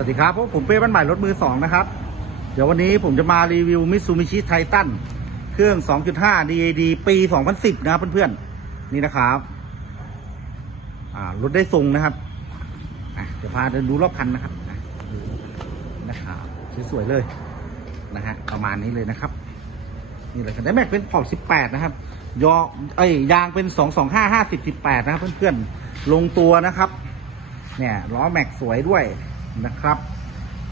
สวัสดีครับพวกผมเป้บ้านใหม่รถมือสองนะครับ เดี๋ยววันนี้ผมจะมารีวิวมิ t ซู i ิชิไททันเครื่อง 2.5 DAD ปี 2010 นะครับเพื่อนๆ นี่นะครับรถได้ทรงนะครับอะเดี๋ยวพาเดินดูรอบคันนะครับอะดูนะครับสวยๆเลยนะฮะประมาณนี้เลยนะครับ นี่เลยคันได้แม็กเป็นขอบ 18 นะครับ ยอเอ้ยยางเป็น 225 50 18 นะครับเพื่อนๆ ลงตัวนะครับ เนี่ยล้อแม็กสวยด้วย นะครับ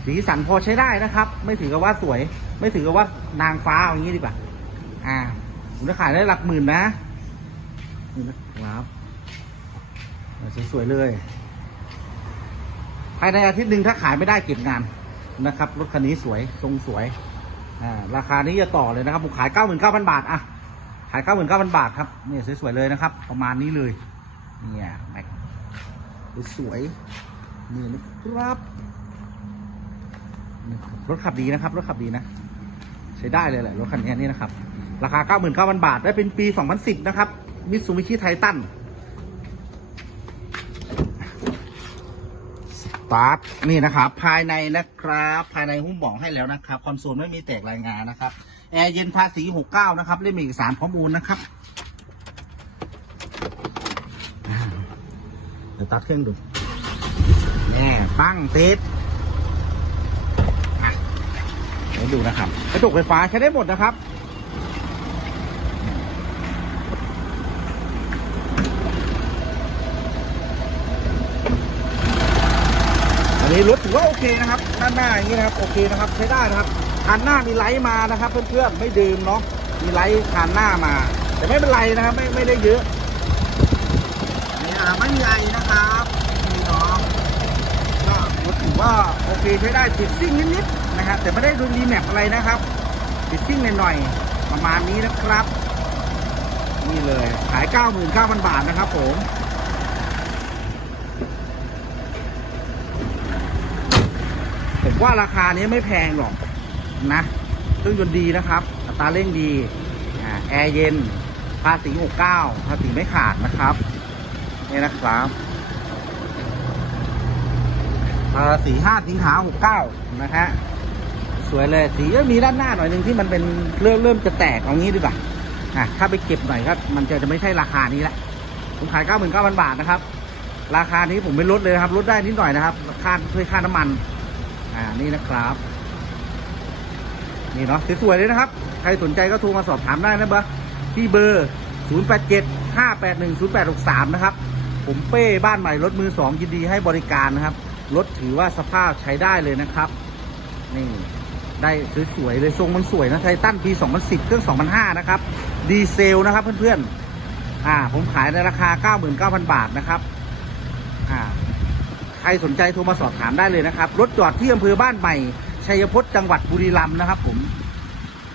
สีสันพอใช้ได้นะครับ ไม่ถือกับว่าสวย ไม่ถือกับว่านางฟ้าอาอย่างนี้ดีกว่าอ่าผมจะขายได้หลักหมื่นนะนี่นะครับสวยๆเลย ภายในอาทิตย์หนึ่งถ้าขายไม่ได้เก็บงานนะครับรถคันนี้สวยทรงสวยอ่าราคานี้จะต่อเลยนะครับผมขายเก้าหมื่นเก้าพันบาทอะขายเก้าหมื่นเก้าพันบาทครับเนี่ยสวยๆเลยนะครับ ประมาณนี้เลย เนี่ยแม็กสวย นี่นะครับรถขับดีนะครับ รถขับดีนะ ใช้ได้เลยแหละรถคันนี้นี่นะครับ ราคา 99,000 บาท ได้เป็นปี 2010 นะครับมิตซูบิชิไททันสตาร์ทนี่นะครับ ภายในนะครับ ภายในหุ้มเบอกให้แล้วนะครับ คอนโซลไม่มีแตกรายงานนะครับ แอร์เย็นภาษี 69 นะครับ เล่มเอกสารข้อมูลนะครับ เดี๋ยวตัดเครื่องดู น่ปั้งติดอะเดี๋ยวดูนะครับ กระจกไฟฟ้าใช้ได้หมดนะครับ อันนี้รถถือว่าโอเคนะครับ ด้านหน้าอย่างนี้นะครับ โอเคนะครับ ใช้ได้นะครับคันหน้ามีไลท์มานะครับ เพื่อนๆ ไม่ดื่มเนาะ มีไลท์คันหน้ามา แต่ไม่เป็นไรนะครับ ไม่ไม่ได้เยอะนี่อ่าไม่มีไอนะครับ ถือว่าโอเคใช้ได้ติดซิ่งนิดๆนะครับแต่ไม่ได้ดูรีแมปอะไรนะครับติดซิ่งหน่อยๆประมาณนี้นะครับ นี่เลยขาย 99,000 บาทนะครับผมผมว่าราคานี้ไม่แพงหรอกนะเครื่องยนต์ดีนะครับ อัตราเร่งดีแอร์เย็นภาษี69ภาษีไม่ขาดนะครับนี่นะครับ ภาษีห้าสิงหาหกเก้านะฮะสวยเลยสีมีด้านหน้าหน่อยหนึ่งที่มันเป็นเริ่มเริ่มจะแตกเอางี้ดีกว่าอะถ้าไปเก็บหน่อยก็มันจะจะไม่ใช่ราคานี้ละผมขายเก้าหมื่นเก้าพันบาทนะครับ ราคานี้ผมไม่ลดเลยครับลดได้นิดหน่อยนะครับค่าช่วยค่าน้ำมัน อ่านี่นะครับ นี่เนาะสวยๆเลยนะครับ ใครสนใจก็โทรมาสอบถามได้นะเบอร์ที่เบอร์087 581 0863นะครับ ผมเป้บ้านใหม่รถมือสองยินดีให้บริการนะครับ รถถือว่าสภาพใช้ได้เลยนะครับ นี่ได้สวยๆเลยทรงมันสวยนะไททันปี 2010 เครื่อง 2005 นะครับ ดีเซลนะครับเพื่อนๆ อ่า ผมขายในราคา 99,000 บาทนะครับ อ่า ใครสนใจโทรมาสอบถามได้เลยนะครับ รถจอดที่อำเภอบ้านใหม่ ชัยพจน์จังหวัดบุรีรัมย์นะครับผม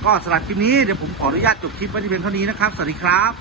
ก็สำหรับคลิปนี้เดี๋ยวผมขออนุญาตจบคลิปไว้ที่เพียงเท่านี้นะครับ สวัสดีครับ